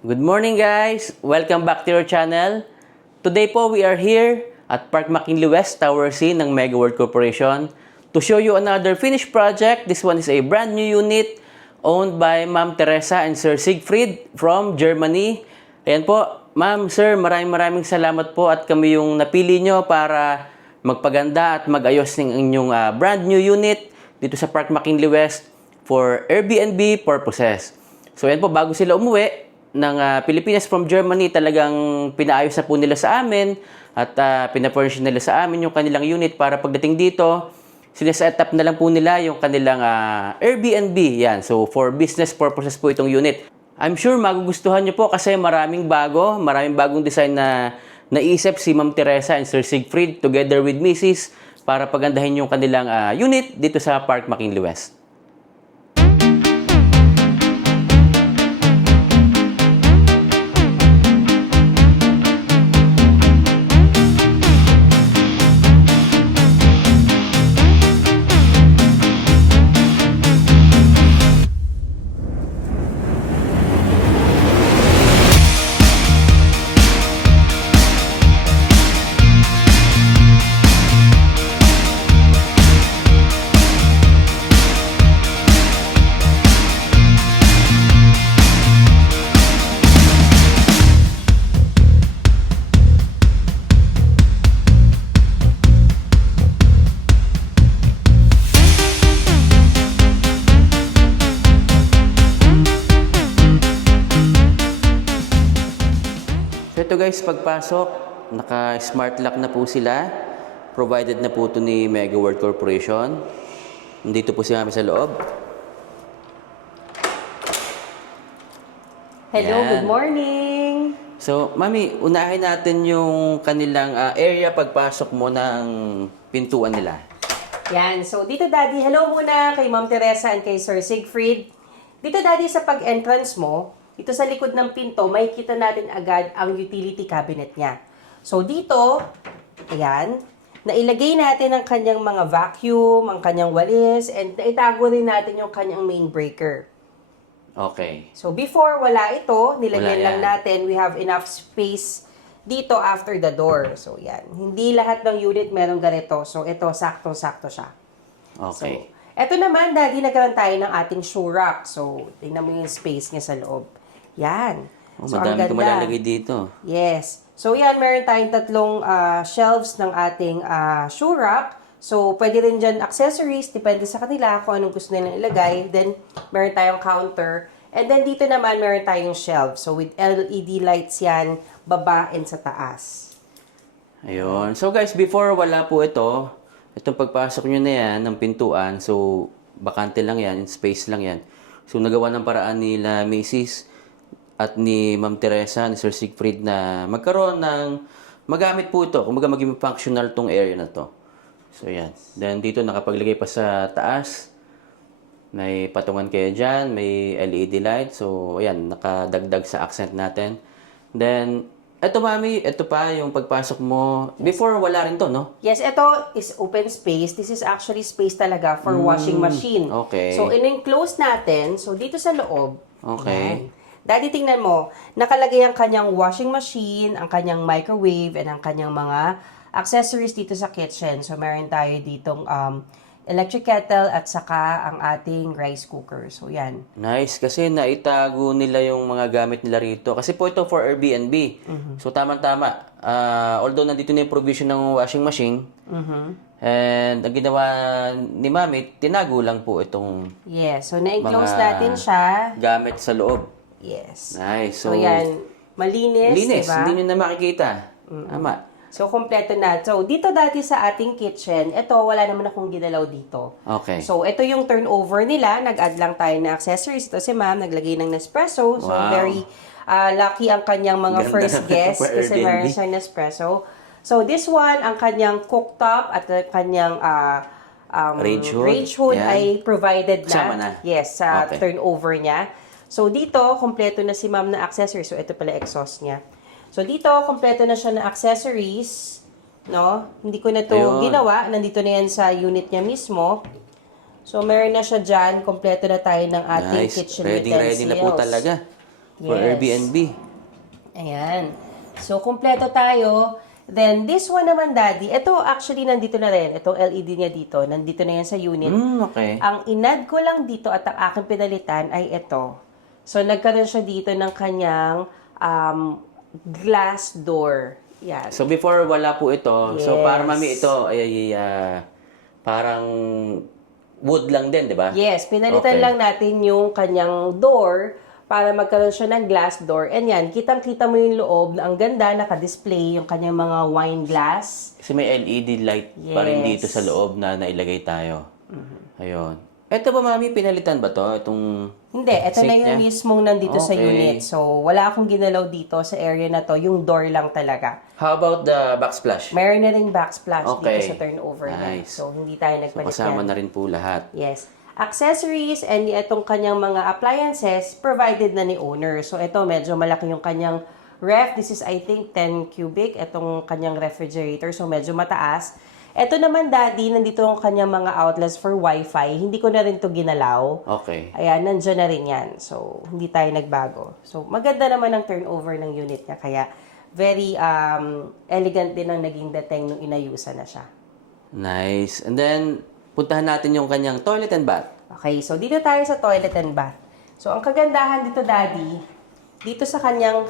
Good morning guys! Welcome back to your channel. Today po we are here at Park McKinley West, Tower C ng Mega World Corporation to show you another finished project. This one is a brand new unit owned by Ma'am Teresa and Sir Siegfried from Germany. Ayan po, Ma'am, Sir, maraming salamat po at kami yung napili nyo para magpaganda at magayos ng inyong brand new unit dito sa Park McKinley West for Airbnb purposes. So ayan po, bago sila umuwi ng Pilipinas from Germany, talagang pinaayos na po nila sa amin at pinafurnish nila sa amin yung kanilang unit para pagdating dito, sineset up na lang po nila yung kanilang Airbnb. Yan. So for business purposes po itong unit. I'm sure magugustuhan nyo po kasi maraming bagong design na naisip si Ma'am Teresa and Sir Siegfried together with Mrs. para pagandahin yung kanilang unit dito sa Park McKinley West. Ito guys, pagpasok, naka-smart lock na po sila. Provided na po ito ni Mega World Corporation. Nandito po si Mami sa loob. Hello, Yan. good morning! So, Mami, unahin natin yung kanilang area pagpasok mo ng pintuan nila. Yan, so dito Daddy, hello muna kay Ma'am Teresa and kay Sir Siegfried. Dito Daddy, sa pag-entrance mo, dito sa likod ng pinto, makikita natin agad ang utility cabinet niya. So dito, ayan, nailagay natin ang kanyang mga vacuum, ang kanyang walis, and naitago rin natin yung kanyang main breaker. Okay. So before, wala ito, nilagyan Wala lang yan. natin, we have enough space dito after the door. So yan, hindi lahat ng unit meron ganito. So ito, saktong-sakto siya. Okay. So, eto naman, Daddy, nagkaroon tayo ng ating shoe rack. So, tingnan mo yung space niya sa loob. Yan. Oh, So, ang madami ko ganda. malalagay dito. Yes. So, yan, meron tayong tatlong shelves ng ating shoe rack. So, pwede rin dyan accessories, depende sa kanila kung anong gusto nilang ilagay. Then, meron tayong counter. And then, dito naman, meron tayong shelf. So, with LED lights yan, baba and sa taas. Ayun. So guys, before wala po ito, itong pagpasok nyo na yan ng pintuan, so bakante lang yan, space lang yan. So nagawa ng paraan nila Mrs. at ni Ma'am Teresa, ni Sir Siegfried na magkaroon ng magamit po ito, kumbaga maging functional tong area na to. So yan. Then dito nakapaglagay pa sa taas. May patungan kayo dyan, may LED light. So ayan, nakadagdag sa accent natin. Then eto Mami, ito pa yung pagpasok mo. Before, wala rin to, no? Yes, ito is open space. This is actually space talaga for washing machine. Okay. So, in-enclose natin. So, dito sa loob. Okay. Yan. Daddy, tingnan mo. Nakalagay ang kanyang washing machine, ang kanyang microwave, and ang kanyang mga accessories dito sa kitchen. So, meron tayo ditong electric kettle at saka ang ating rice cooker. So, yan. Nice. Kasi naitago nila yung mga gamit nila rito. Kasi po ito for Airbnb. So, tama-tama. Although nandito na yung provision ng washing machine, and ang ginawa ni Mami, tinago lang po itong Yes. So, na-enclose mga natin siya. gamit sa loob. Yes. Nice. So, yan. Malinis, linis. diba? Hindi nyo na makikita. Tama. So, kompleto na. So, dito dati sa ating kitchen, ito, wala naman akong ginalaw dito. Okay. So, ito yung turnover nila. Nag-add lang tayo na accessories. Ito si ma'am, naglagay ng Nespresso. So, Wow. very lucky ang kanyang mga Ganda first naman guest for kasi Airbnb. meron siyang Nespresso. So, this one, ang kanyang cooktop at ang kanyang Range hood. range hood Yan. ay provided Kasama na. Yes, sa Okay. turnover niya. So, dito, kompleto na si ma'am na accessories. So, ito pala exhaust niya. So, dito, kompleto na siya na accessories. No? Hindi ko na to Ayun. ginawa. Nandito na yan sa unit niya mismo. So, meron na siya dyan. Kompleto na tayo ng ating Nice. kitchen Ready utensils. na po talaga. for Yes. Airbnb. Ayan. So, kumpleto tayo. Then, this one naman, Daddy, ito actually nandito na rin. Itong LED niya dito. Nandito na yan sa unit. Okay. Ang inad ko lang dito at ang aking pinalitan ay ito. So, nagkaroon siya dito ng kanyang glass door. Yan. So before wala po ito. So Yes. para mami ito ay parang wood lang din, di ba? Yes, pinalitan Okay. lang natin yung kanyang door para magkaroon siya ng glass door. And yan, kitang-kita mo yung loob na ang ganda, naka-display yung kanyang mga wine glass. Kasi may LED light pa rin dito Yes. sa loob na nailagay tayo. Ayun. Ito ba mami, pinalitan ba to? Itong Hindi, ito na sink yung niya? mismong nandito sa Okay. unit. So, wala akong ginalaw dito sa area na to. Yung door lang talaga. How about the backsplash? Meron na ring backsplash Okay. dito sa turnover niya. Nice. So, hindi tayo So nagpalit kasama yan. na rin po lahat. Yes. Accessories and itong kanyang mga appliances provided na ni owner. So, ito medyo malaki yung kanyang ref. This is, I think, 10 cubic. Itong kanyang refrigerator. So, medyo mataas. Ito naman, Daddy, nandito ang kanyang mga outlets for Wi-Fi. Hindi ko na rin to ginalaw. Okay. Ayan, nandiyan na rin yan. So, hindi tayo nagbago. So, maganda naman ang turnover ng unit niya. Kaya, very elegant din ang naging dating nung inayusan na siya. Nice. And then, puntahan natin yung kanyang toilet and bath. Okay, so dito tayo sa toilet and bath. So, ang kagandahan dito, Daddy, dito sa kanyang,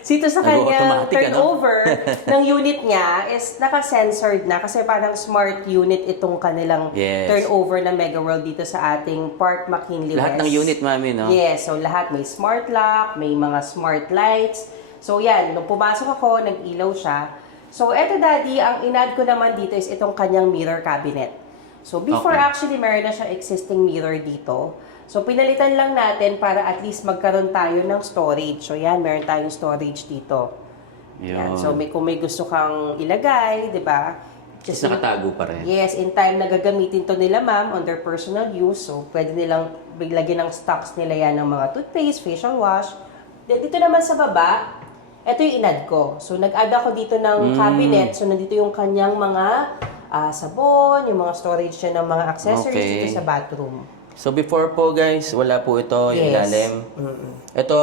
dito sa kanyang Nag-automatic, turnover ng unit niya is naka-sensored na kasi parang smart unit itong kanilang Yes. turnover na Mega World dito sa ating Park McKinley Lahat West. ng unit, mami, no? Yes, so lahat may smart lock, may mga smart lights. So yan, nung pumasok ako, nag-ilaw siya. So eto, Daddy, ang inad ko naman dito is itong kanyang mirror cabinet. So before Okay. actually meron na siya existing mirror dito. So pinalitan lang natin para at least magkaroon tayo ng storage. So yan, meron tayong storage dito. Yan. So kung may gusto kang ilagay, 'di ba? Just nakatago pa rin. Yes, in time na gagamitin to nila, ma'am, on their personal use. So, pwede nilang biglagyan ng stocks nila yan ng mga toothpaste, facial wash. Dito naman sa baba, ito yung inad ko. So, nag-add ako dito ng cabinet. So, nandito yung kanyang mga sabon, yung mga storage niya ng mga accessories Okay. dito sa bathroom. So before po guys, wala po ito, yung Yes. ilalim. Ito,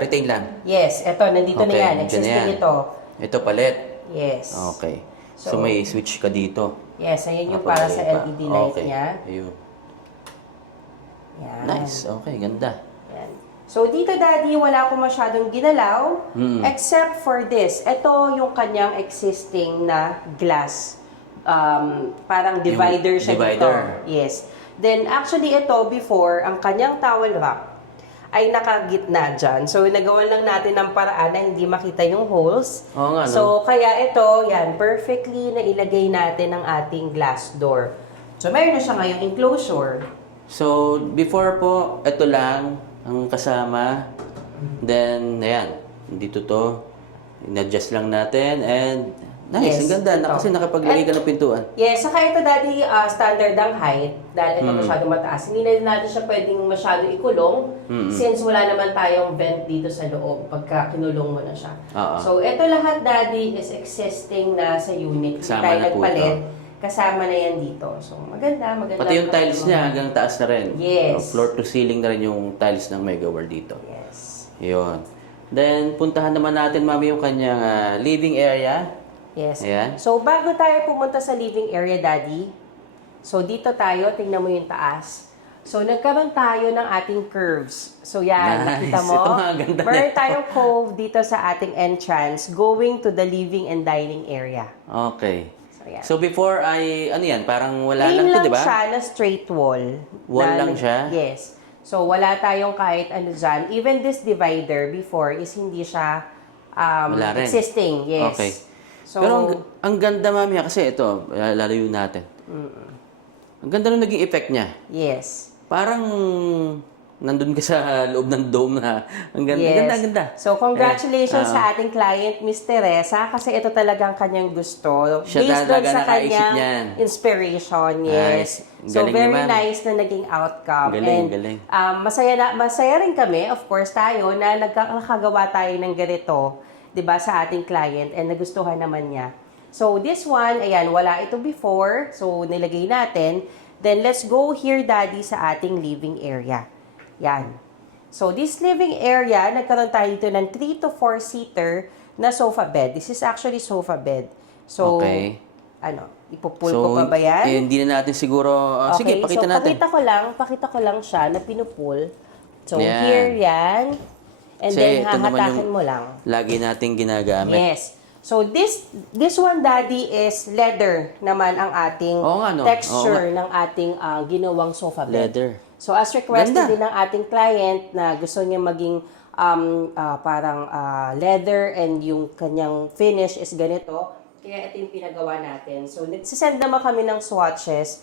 retain lang. Yes, ito, nandito na yan. nandiyan na Existing yan. ito. Ito palit. Yes. Okay. So may switch ka dito. Yes, ayan yung Kapag para sa mali pa. LED light Okay. niya. Ayun. Yan. Nice. Okay, ganda. Yan. So, dito, Daddy, wala akong masyadong ginalaw except for this. Ito yung kanyang existing na glass. Parang divider siya divider. dito. Yes. Then, actually, ito, before, ang kanyang towel rack ay nakagitna dyan. So, nagawan lang natin ng paraan na hindi makita yung holes. Oo nga, no? So, kaya ito, yan, perfectly na ilagay natin ang ating glass door. So, meron na siya ngayong enclosure. So before po, ito lang ang kasama. Then, ayan. Dito to. In-adjust lang natin and nice, Yes, ang ganda. ito. Kasi nakapaglagay ka ng pintuan. Yes, saka ito, Daddy, standard ang height dahil ito masyado mataas. Hindi na rin natin siya pwedeng masyado ikulong since wala naman tayong vent dito sa loob pagka kinulong mo na siya. Oo. So, ito lahat, Daddy, is existing na sa unit. Hindi Kasama tayo na po nagpalit. ito. Kasama na yan dito. So, maganda. Pati yung tiles niya hanggang taas na rin. Yes. So, floor to ceiling na rin yung tiles ng Mega World dito. Yes. Yun. Then, puntahan naman natin, mami, yung kanyang living area. Yes. Ayan. So, bago tayo pumunta sa living area, Daddy, so dito tayo, tingnan mo yung taas. So, nagkaroon tayo ng ating curves. So, yan, Nice. nakita mo? Ito nga, ganda Meron nito. tayong cove dito sa ating entrance going to the living and dining area. Okay. So, yan. So, before ay, ano yan, parang wala Plain lang to, di ba? siya na straight wall. Wall Na- lang siya? Yes. So, wala tayong kahit ano dyan. Even this divider before is hindi siya Wala rin. existing. Yes. Okay. So, Pero ang ganda, mami, kasi ito, lalayo natin. Ang ganda nung naging effect niya. yes. Parang nandun ka sa loob ng dome na ang ganda, Yes. ganda. So, congratulations sa ating client, Miss Teresa, kasi ito talagang kanyang gusto. Siya Based doon talaga sa nakaisip kanyang niyan. inspiration, yes. Nice. So, Galing ni very Ma'am. nice na naging outcome. Galing, And, galing. masaya rin kami, of course, tayo, na nakagawa tayo ng ganito, 'di ba, sa ating client, and nagustuhan naman niya. So, this one, ayan, wala ito before. So, nilagay natin. Then, let's go here, Daddy, sa ating living area. Yan. So, this living area, nagkaroon tayo dito ng 3 to 4 seater na sofa bed. This is actually sofa bed. So, Okay. Ipupul ko pa ba yan? Hindi na natin siguro... sige, pakita so natin. pakita ko lang siya na pinupul. So, Yan. here yan. And Kasi then, ito naman hahatakin yung mo lang. lagi nating ginagamit. Yes. So, this one, Daddy, is leather naman ang ating Oo nga, no? texture ng ating ginawang sofa bed. Leather. So, as requested Ganda. din ng ating client na gusto niya maging parang leather and yung kanyang finish is ganito, kaya ito yung pinagawa natin. So, nagsisend naman kami ng swatches.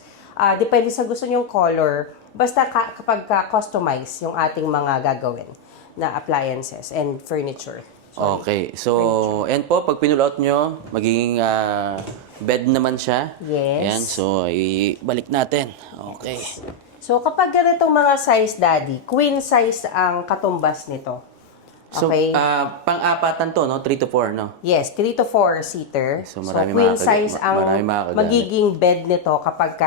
Depende sa gusto niyong color. Basta kapag customize yung ating mga gagawin na appliances and furniture. Okay. So, and po, pag pinull out nyo, magiging bed naman siya. Yes. Ayan. So, ibalik natin. Okay. So, kapag ganitong mga size, Daddy, queen size ang katumbas nito. So, Okay? pang-apatan to, no? 3 to 4, no? Yes, 3 to 4 seater. So, marami queen makakaga- size ang marami makakagamit. magiging bed nito kapag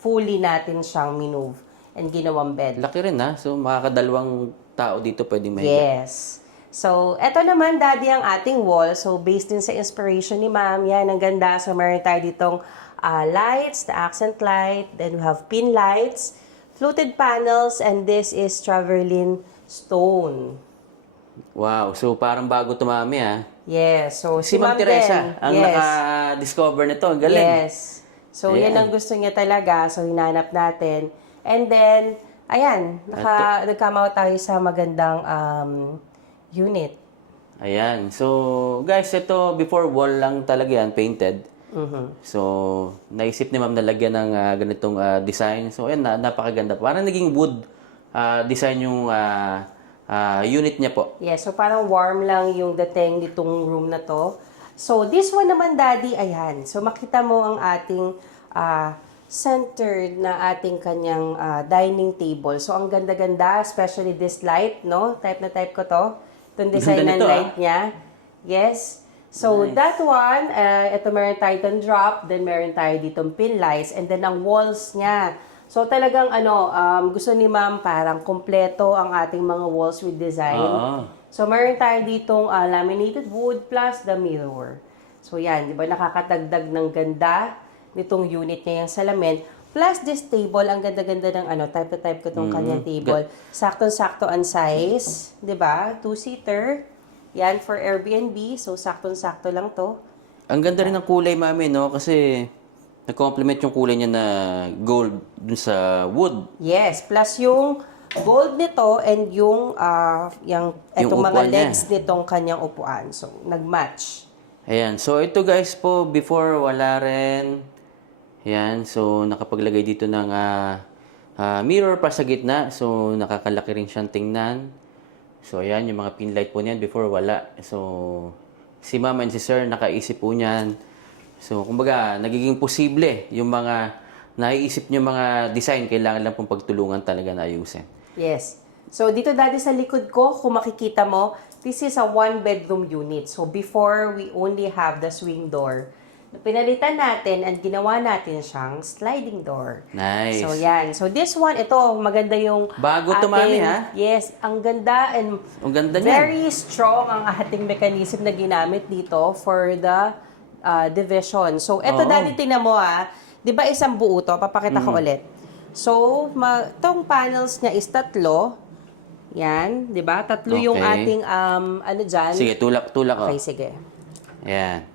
fully natin siyang minove and ginawang bed. Laki rin, ha? So, makakadalawang tao dito pwedeng may... Yes. So, eto naman, Daddy, ang ating wall. So, based din sa inspiration ni Ma'am, yan, ang ganda. So, meron tayo ditong lights, the accent light, then we have pin lights, fluted panels, and this is travertine stone. Wow. So, parang bago tumami, ha? Yes. So, Si Ma'am Teresa, din, ang yes. naka-discover nito. Ang galing. Yes. So, yan Ayan. ang gusto niya talaga. So, hinanap natin. And then, ayan, nag-come out tayo sa magandang unit. Ayan. So, guys, ito, before wall lang talaga yan, painted. So, naisip ni ma'am na lagyan ng ganitong design. So, ayan, napakaganda. Parang naging wood design yung unit niya po. Yes, so parang warm lang yung dating nitong room na to. So, this one naman, Daddy, ayan. So, makita mo ang ating centered na ating kanyang dining table. So, ang ganda-ganda, especially this light, no? Type na type ko to. Itong design Ganda ng nito, light niya. Yes. So, Nice. that one, ito meron tayo itong drop, then meron tayo ditong pin lights, and then ang walls niya. So, talagang gusto ni Ma'am parang kompleto ang ating mga walls with design. Oo. So, meron tayo ditong laminated wood plus the mirror. So, yan, di ba, nakakatagdag ng ganda nitong unit niya yung salamin. Plus, this table, ang ganda-ganda ng type na type ko itong kanyang table. Saktong-sakto ang size, di ba? 2-seater. Yan, for Airbnb. So, saktong-sakto lang to. Ang ganda rin ng kulay, mami, no? Kasi nag-complement yung kulay niya na gold dun sa wood. Yes, plus yung gold nito and yung etong mga upuan niya. legs nitong kanyang upuan. So, nag-match. Ayan. So, ito guys po, before wala rin. Ayan. So, nakapaglagay dito ng mirror pa sa gitna. So, nakakalaki rin siyang tingnan. So, ayan. Yung mga pin light po niyan before wala. So, si ma'am and si sir nakaisip po niyan. So, kumbaga, nagiging posible yung mga naiisip niyo mga design. Kailangan lang pong pagtulungan talaga na ayusin. Yes. So, dito dati sa likod ko, kung makikita mo, this is a one-bedroom unit. So, before, we only have the swing door. Pinalitan natin at ginawa natin siyang sliding door. Nice. So, yan. So, this one, ito, maganda yung Bago to, mami, ha? Yes, ang ganda and Ang ganda niyan. very strong ang ating mechanism na ginamit dito for the division. So, ito Oo. dati tingnan mo di ba isang buo to? Papakita ko ulit. So, tong panels niya is tatlo. Yan, di ba? Tatlo yung Okay. ating, dyan. Sige, tulak ko. Okay, sige. Ayan.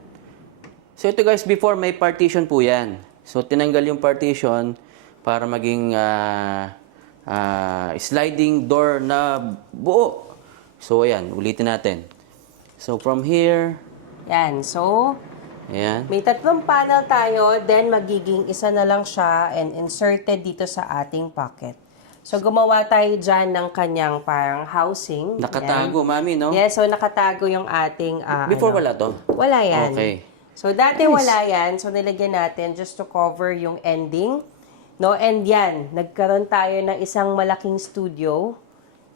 So ito guys, before may partition po yan. So tinanggal yung partition para maging sliding door na buo. So ayan, ulitin natin. So from here, Yan, so, ayan. may tatlong panel tayo, then magiging isa na lang siya and inserted dito sa ating pocket. So, gumawa tayo dyan ng kanyang parang housing. Nakatago, mami, no? Yes, so nakatago yung ating... Before wala to? Wala yan. Okay. So, dati wala yan. So, nilagyan natin just to cover yung ending. No? And yan, nagkaroon tayo ng isang malaking studio.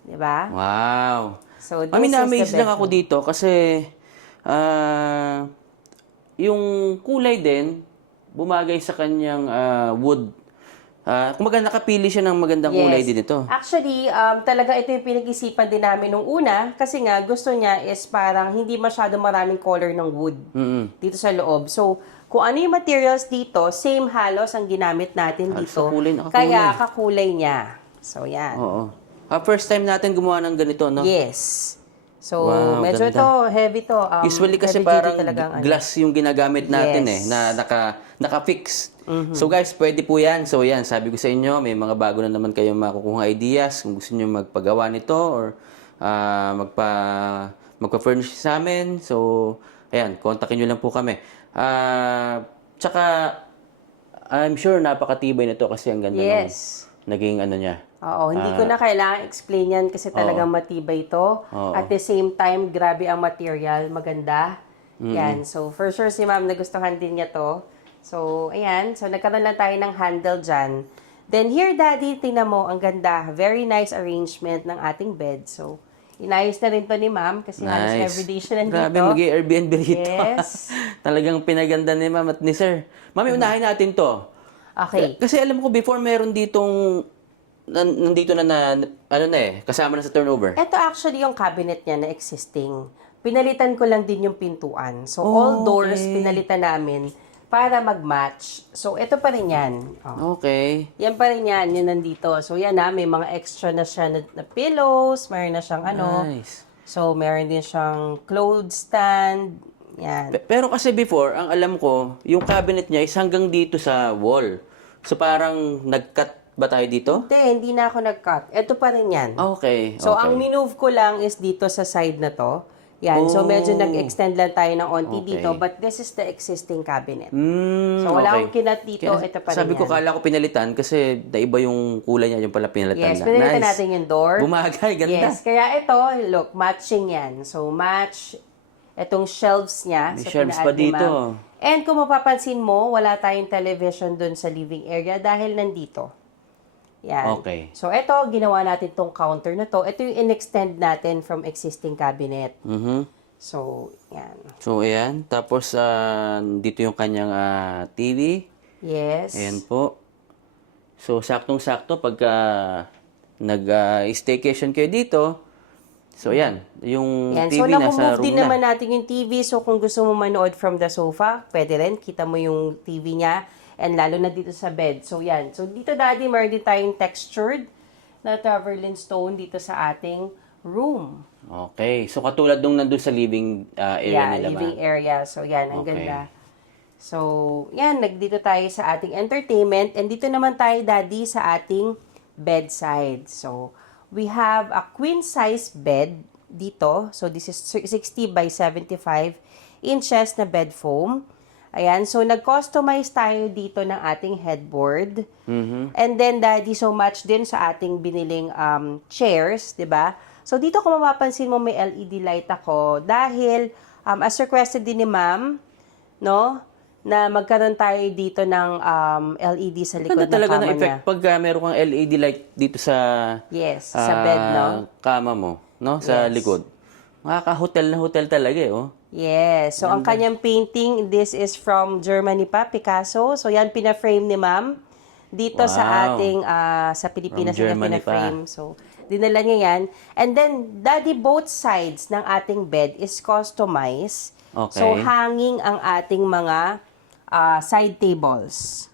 Di ba? Wow. So, this Mami, is na-amaze the lang ako bedroom. dito kasi yung kulay din bumagay sa kanyang wood Kumaga nakapili siya ng magandang kulay din ito. Actually, talaga ito yung pinag-isipan din namin nung una kasi nga gusto niya is parang hindi masyado maraming color ng wood dito sa loob. So, kung ano yung materials dito, same halos ang ginamit natin dito. kulay, nakakulay. Kaya kakulay niya. So, yan. Oo. First time natin gumawa ng ganito, no? Yes. So, Wow, medyo ganda. ito, heavy to. Usually kasi heavy duty parang talagang ano. glass yung ginagamit natin Yes. na naka-fix. So guys, pwede po yan. So yan, sabi ko sa inyo, may mga bago na naman kayong makukuha ideas kung gusto niyo magpagawa nito or magpa-furnish sa amin. So, ayan, kontakin nyo lang po kami. Tsaka, I'm sure napakatibay nito kasi ang ganda Yes. naging ano niya. Oo, hindi ko na kailangan explain yan kasi talagang matibay ito. Oo. At the same time, grabe ang material, maganda. Yan, so for sure si ma'am nagustuhan din niya to. So, ayan, so nagkaroon lang tayo ng handle dyan. Then here, daddy, tingnan mo, ang ganda. Very nice arrangement ng ating bed. So, inayos na rin to ni ma'am kasi halos everyday siya nandito. Grabe, mag-Airbnb rito. Yes. Talagang pinaganda ni ma'am at ni sir. Ma'am, unahin natin to. Okay. Kasi alam ko before meron ditong nandito na ano na kasama na sa turnover. Ito actually yung cabinet niya na existing. Pinalitan ko lang din yung pintuan. So, all doors pinalitan namin para mag-match. So, ito pa rin yan. Oh. Okay. Yan pa rin yan, yun nandito. So, yan na, may mga extra na siya na pillows, mayroon na siyang ano. Nice. So, meron din siyang clothes stand. Yan. Pero kasi before, ang alam ko, yung cabinet niya is hanggang dito sa wall. So parang nag-cut ba tayo dito? Hindi na ako nag-cut. Ito pa rin yan. Okay. So, okay. ang minove ko lang is dito sa side na to. Yan. So, medyo nag-extend lang tayo ng onti Okay. dito. But this is the existing cabinet. okay. So, wala akong kinat dito. Ito pa rin Sabi ko, yan. kala ko pinalitan kasi naiba yung kulay niya, yung pala pinalitan Yes, na. pinalitan Nice. natin yung door. Bumagay, ganda. Yes, kaya ito, look, matching yan. So, match itong shelves niya. May sa shelves pina-add pa ni dito. ma'am. And kung mapapansin mo, wala tayong television dun sa living area dahil nandito. Yan. Okay. So, ito, ginawa natin tong counter na to. Ito yung in-extend natin from existing cabinet. So, yan. So, ayan. Tapos, dito yung kanyang TV. Yes. Ayan po. So, saktong-sakto pagka nag-staycation kayo dito. So, ayan. Yung Yan. TV So, nasa nakumove room din na. naman natin yung TV. So, kung gusto mo manood from the sofa, pwede rin. Kita mo yung TV niya. And lalo na dito sa bed. So, yan. So, dito, daddy, meron din tayong textured na travertine stone dito sa ating room. Okay. So, katulad nung nandun sa living area nila living ba? area. So, yan. Ang Okay. ganda. So, yan. Nagdito tayo sa ating entertainment. And dito naman tayo, daddy, sa ating bedside. So, we have a queen-size bed dito. So, this is 60 by 75 inches na bed foam. Ayan. So, nag-customize tayo dito ng ating headboard. And then, daddy, so much din sa ating biniling chairs, di ba? So, dito kung mapapansin mo, may LED light ako. Dahil, as requested din ni ma'am, no? Na magkaroon tayo dito ng LED sa likod Ganda ng talaga kama ng effect niya. pag meron kang LED light dito sa Yes, sa bed, no? kama mo, no? Sa Yes. likod. Makaka-hotel na hotel talaga eh, oh. Yes. So, ang kanyang painting, this is from Germany pa, Picasso. So, yan, pina-frame ni ma'am. Dito sa Wow. ating, sa Pilipinas From na Germany pina-frame. So, dinala niya yan. And then, daddy, both sides ng ating bed is customized. Okay. So, hanging ang ating mga side tables.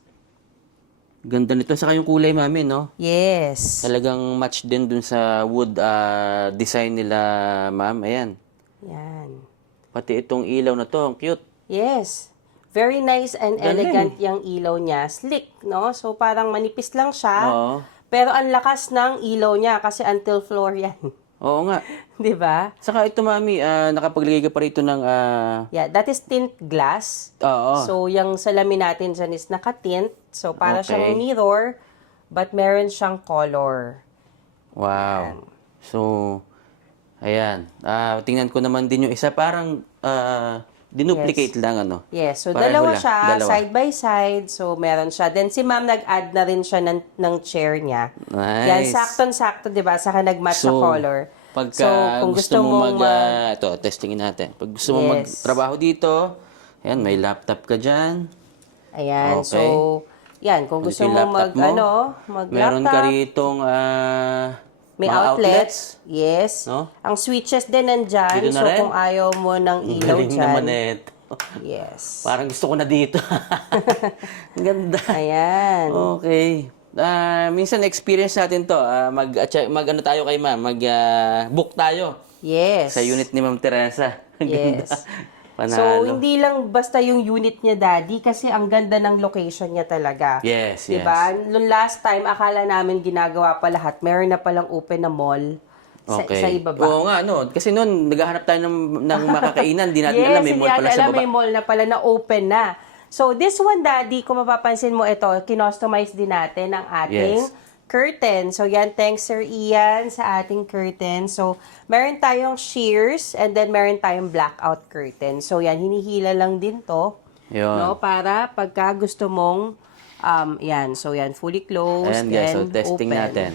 Ganda nito. Saka yung kulay, mami, no? Yes. Talagang match din dun sa wood design nila, ma'am. Ayan. Yan. Pati itong ilaw na to, ang cute. Yes. Very nice and Galing. elegant yung ilaw niya. Slick, no? So, parang manipis lang siya. Oo. Pero ang lakas ng ilaw niya kasi until floor yan. Oo nga. 'Di ba? Saka ito, mami, nakapaglagay ka pa rito ng, Yeah, that is tint glass. oo. So, yung salamin natin dyan is naka-tint. So, para Okay. siyang mirror, but meron siyang color. Wow. So, ayan. Tingnan ko naman din yung isa. Parang, dinuplicate lang, ano? Yes, so Pareho dalawa lang. siya, Dalawa. side by side. So, meron siya. Then, si ma'am nag-add na rin siya ng chair niya. Nice. Yan, sakto-sakto, di ba? Saka nag-match sa color. Pagka So, kung gusto mo mong ito, testingin natin. Pag gusto mo Yes. magtrabaho dito, ayan, may laptop ka dyan. Ayan, Okay. so, Yan, kung gusto Ito yung mo laptop mo. mag-laptop. Meron ka ritong May mga outlets. Yes. No? Ang switches din nandyan. Dito na So, rin? kung ayaw mo ng Ang ilaw galing dyan. naman ito. Yes. Parang gusto ko na dito. Ang ganda. Ayan. Okay. Minsan experience natin to. Mag-ano tayo kay ma'am? Mag-book tayo Yes. sa unit ni Ma'am Teresa. Ang ganda. Yes. Panalo. So, hindi lang basta yung unit niya, Daddy, kasi ang ganda ng location niya talaga. Yes, Diba? Nung last time, akala namin ginagawa pa lahat. Meron na palang open na mall sa ibaba. Oo nga, no. Kasi noon, naghahanap tayo ng makakainan. Di natin alam, may hindi mall natin pala sa alam, baba. may mall na pala na open na. So, this one, Daddy, kung mapapansin mo ito, kinostomize din natin ang ating Yes. curtain. So, yan, thanks Sir Ian sa ating curtain. So, meron tayong shears and then meron tayong blackout curtain. So, yan, hinihila lang din to. Yun. No, para pagka gusto mong, yan, so yan, fully closed Ayan guys, so and testing open. natin.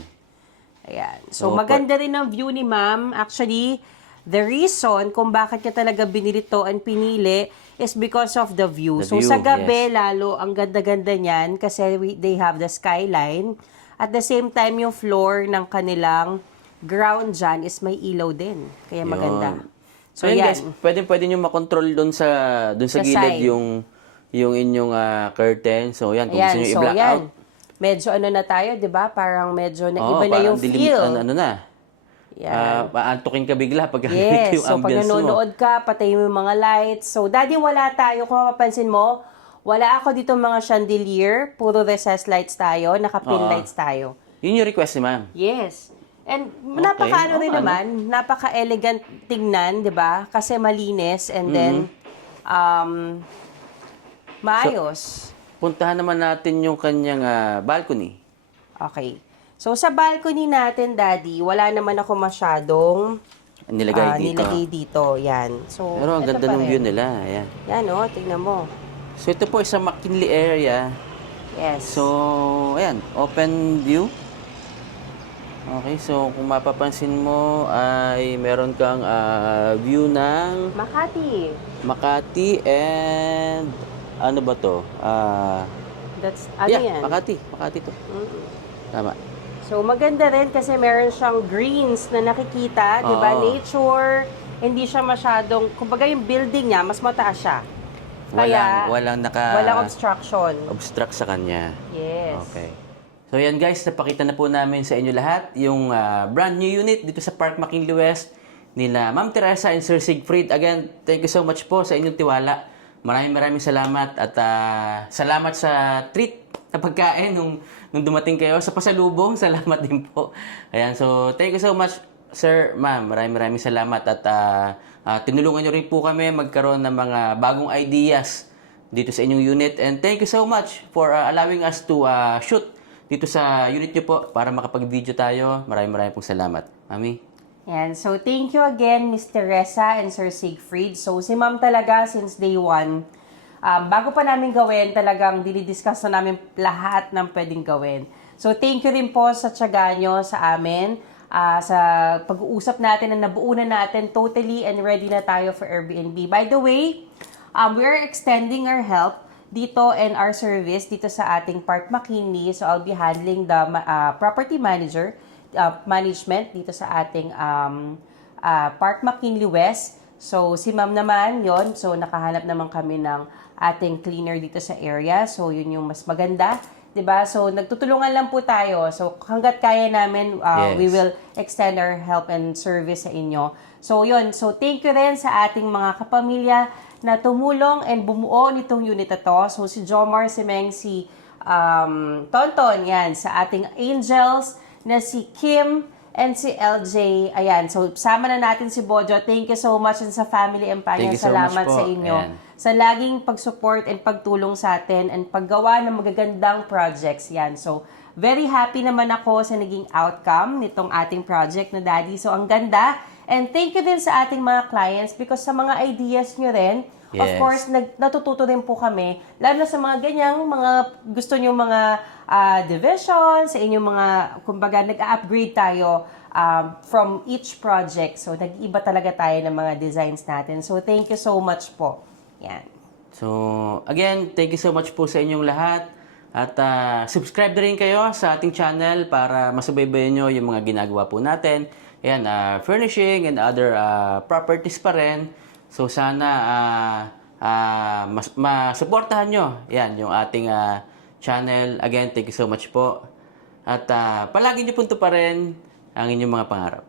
Ayan. So, So, maganda rin ang view ni ma'am. Actually, the reason kung bakit niya talaga binili to and pinili is because of the view. The So, view, sa gabi, yes. lalo, ang ganda-ganda niyan kasi they have the skyline. At the same time, yung floor ng kanilang ground dyan is may ilaw din. Kaya maganda. So, yun guys, pwede nyo makontrol doon sa Sa gilid side. yung inyong curtain. So, yan, kung gusto nyo so i-black yan. out. Medyo ano na tayo, di ba? Parang medyo na Oo, iba na yung parang dilim, feel. ano na. Yan. Aantukin ka bigla pag Yes, yung so pag ambience mo. nanonood ka, patay mo yung mga lights. So, Daddy, wala tayo. Kung mapapansin mo, wala ako dito mga chandelier. Puro recessed lights tayo. Naka-pin Oo. lights tayo. Yun yung request ni ma'am. Yes. And napaka-ano rin naman, napaka-elegant tingnan, di ba? Kasi malinis and then maayos. Puntahan naman natin yung kanyang balcony. Okay. So, sa balcony natin, Daddy, wala naman ako masyadong Nilagay dito. Yan. So, Pero ang eto ganda pa ng rin. view nila. Ayan. Yan, oh, tingnan mo. So, ito po sa McKinley area. Yes. So, ayan. Open view. Okay, so kung mapapansin mo ay meron kang view ng Makati and ano ba to? That's, ano Yeah, yan? Makati to. Tama. So, maganda rin kasi meron siyang greens na nakikita, di ba? Oo. Nature, hindi siya masyadong, kumbaga yung building niya, mas mataas siya. Walang obstruction. obstruct sa kanya. Yes. Okay. So yan guys, napakita na po namin sa inyo lahat yung brand new unit dito sa Park McKinley West nila Ma'am Teresa and Sir Siegfried. Again, thank you so much po sa inyong tiwala. Maraming salamat at salamat sa treat na pagkain nung dumating kayo sa pasalubong. Salamat din po. Ayan, so thank you so much Sir, Ma'am. Maraming salamat at tinulungan nyo rin po kami magkaroon ng mga bagong ideas dito sa inyong unit. And thank you so much for allowing us to shoot dito sa unit nyo po para makapag-video tayo. Maraming pong salamat. Mami? Yan. So, thank you again, Miss Teresa and Sir Siegfried. So, si Ma'am talaga, since day one, bago pa namin gawin, talagang dinidiscuss na namin lahat ng pwedeng gawin. So, thank you rin po sa tiyaga nyo sa amin, sa pag-uusap natin na nabuo na natin totally and ready na tayo for Airbnb. By the way, we are extending our help dito and our service dito sa ating Park McKinley. So, I'll be handling the property management dito sa ating Park McKinley West. So, si Ma'am naman yon. So, nakahanap naman kami ng ating cleaner dito sa area. So, yun yung mas maganda. 'Di ba? So, nagtutulungan lang po tayo. So, hanggat kaya namin, Yes. we will extend our help and service sa inyo. So, yun. So, thank you rin sa ating mga kapamilya na tumulong and bumuo nitong unit na to. So, si Jomar, si Meng, si Tonton, yan, sa ating angels, na si Kim, and si LJ. Ayan, so sama na natin si Bojo. Thank you so much and sa family Empire. Thank you so much Salamat po. sa inyo. Ayan. Sa laging pag-support and pagtulong sa atin and paggawa ng magagandang projects. Yan, so very happy naman ako sa naging outcome nitong ating project na Daddy. So, ang ganda. And thank you din sa ating mga clients because sa mga ideas nyo rin, of Yes. course, natututo rin po kami, lalo na sa mga ganyang, mga gusto nyo mga division, sa inyong mga, kumbaga, nag-upgrade tayo from each project. So, nag-iba talaga tayo ng mga designs natin. So, thank you so much po. Yan. So, again, thank you so much po sa inyong lahat. At subscribe na rin kayo sa ating channel para masubaybayan nyo yung mga ginagawa po natin. Ayan, furnishing and other properties pa rin. So sana masuportahan nyo yan, yung ating channel. Again, thank you so much po. At palagi nyo punto pa rin ang inyong mga pangarap.